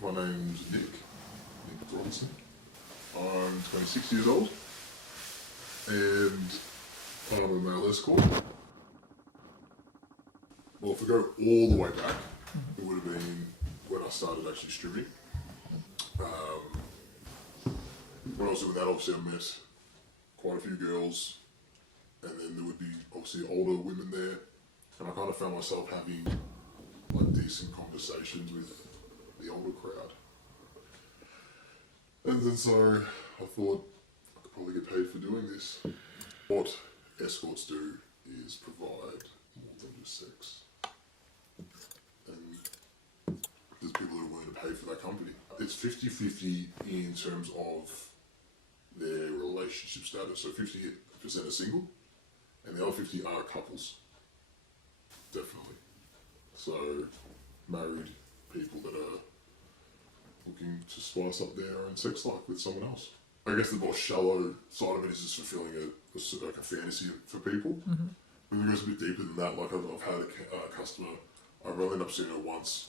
My name's Nick Bronson. I'm 26 years old and I'm a male escort. Well, if we go all the way back, it would have been when I started actually stripping. When I was doing that, obviously I met quite a few girls, and then there would be obviously older women there, and I kind of found myself having like decent conversations with the older crowd. And then so I thought I could probably get paid for doing this. What escorts do is provide more than just sex. And there's people who are willing to pay for that company. It's 50-50 in terms of their relationship status. So 50% are single, and the other 50 are couples. Definitely. So married people that are looking to spice up their own sex life with someone else. I guess the more shallow side of it is just fulfilling a fantasy for people. Mm-hmm. But it goes a bit deeper than that. Like I've had a customer, I've only ended up seeing her once.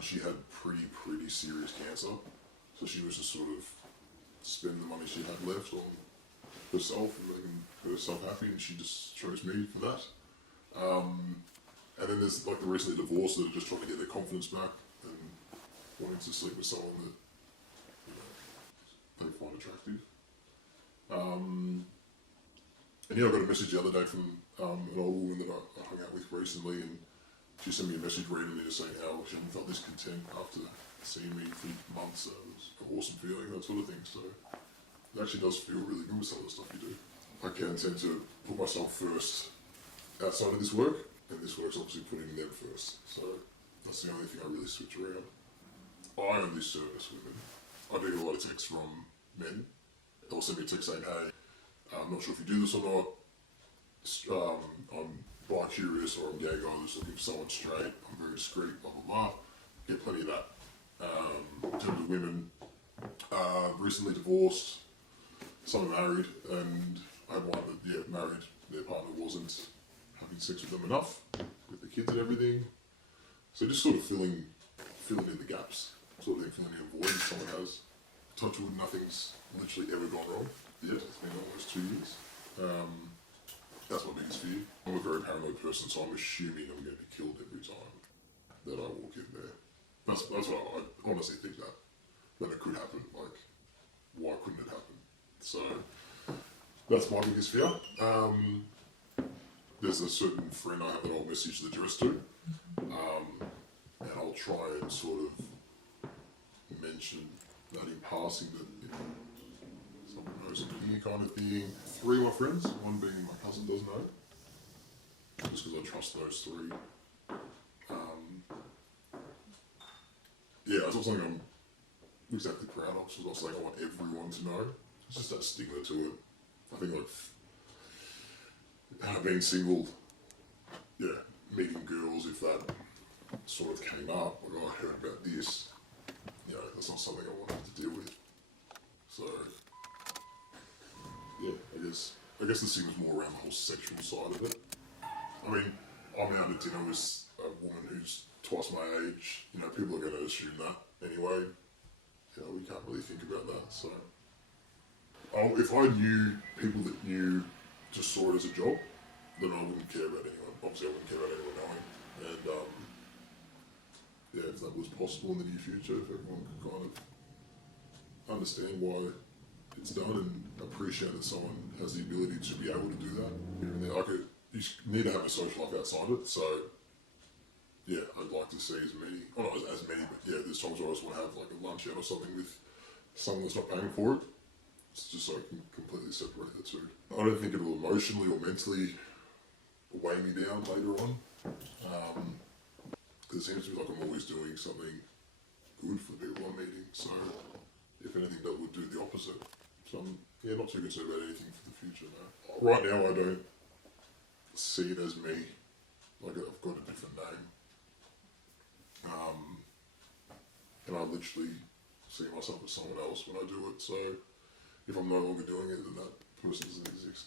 She had pretty serious cancer. So she was just sort of spend the money she had left on herself and making herself happy, and she just chose me for that. And then there's like the recently divorced that are just trying to get their confidence back and wanting to sleep with someone that they find attractive. And I got a message the other day from an old woman that I hung out with recently, and she sent me a message randomly just saying how she hadn't felt this content after seeing me for months. It was an awesome feeling, that sort of thing. So it actually does feel really good with some of the stuff you do. I can tend to put myself first outside of this work, and this work's obviously putting them first. So that's the only thing I really switch around. I only service women. I do get a lot of texts from men. They'll send me a text saying, hey, I'm not sure if you do this or not. I'm bi-curious, or I'm gay guy who's looking for someone straight. I'm very discreet, blah, blah, blah. Get plenty of that. In terms of women, recently divorced, some are married, and I had one that, married, their partner wasn't having sex with them enough, with the kids and everything. So just sort of filling in the gaps, sort of thing, filling in a void if someone has. Touch wood, nothing's literally ever gone wrong. Yeah, it's been almost 2 years. That's my biggest fear. I'm a very paranoid person, so I'm assuming I'm going to be killed every time that I walk in there. That's what I honestly think that it could happen. Like, why couldn't it happen? So that's my biggest fear. There's a certain friend I have that I'll message the address to, and I'll try and sort of mention that in passing that someone knows I'm here kind of thing. 3 of my friends, one being my cousin, doesn't know, just because I trust those 3. That's not something I'm exactly proud of. So I was like, I want everyone to know. It's just that stigma to it. I think like being single, meeting girls, if that sort of came up, like, oh, I heard about this, that's not something I wanted to deal with. So I guess the stigma's more around the whole sexual side of it. I mean, I'm out to dinner with a woman who's twice my age. People are going to assume that anyway. We can't really think about that. So, if I knew people that just saw it as a job, then I wouldn't care about anyone. Obviously, I wouldn't care about anyone knowing. And if that was possible in the near future, if everyone could kind of understand why it's done and appreciate that someone has the ability to be able to do that. You need to have a social life outside it. So, I'd like to see as many, not as many, but there's times where I just want to have like a lunch out or something with someone that's not paying for it. It's just so I can completely separate the two. I don't think it'll emotionally or mentally weigh me down later on. Because it seems to me like I'm always doing something good for people I'm meeting. So, if anything, that would do the opposite. So I'm not too concerned about anything for the future, no. Right now I don't see it as me. Like I've got a different name. And I literally see myself as someone else when I do it. So if I'm no longer doing it, then that person doesn't exist.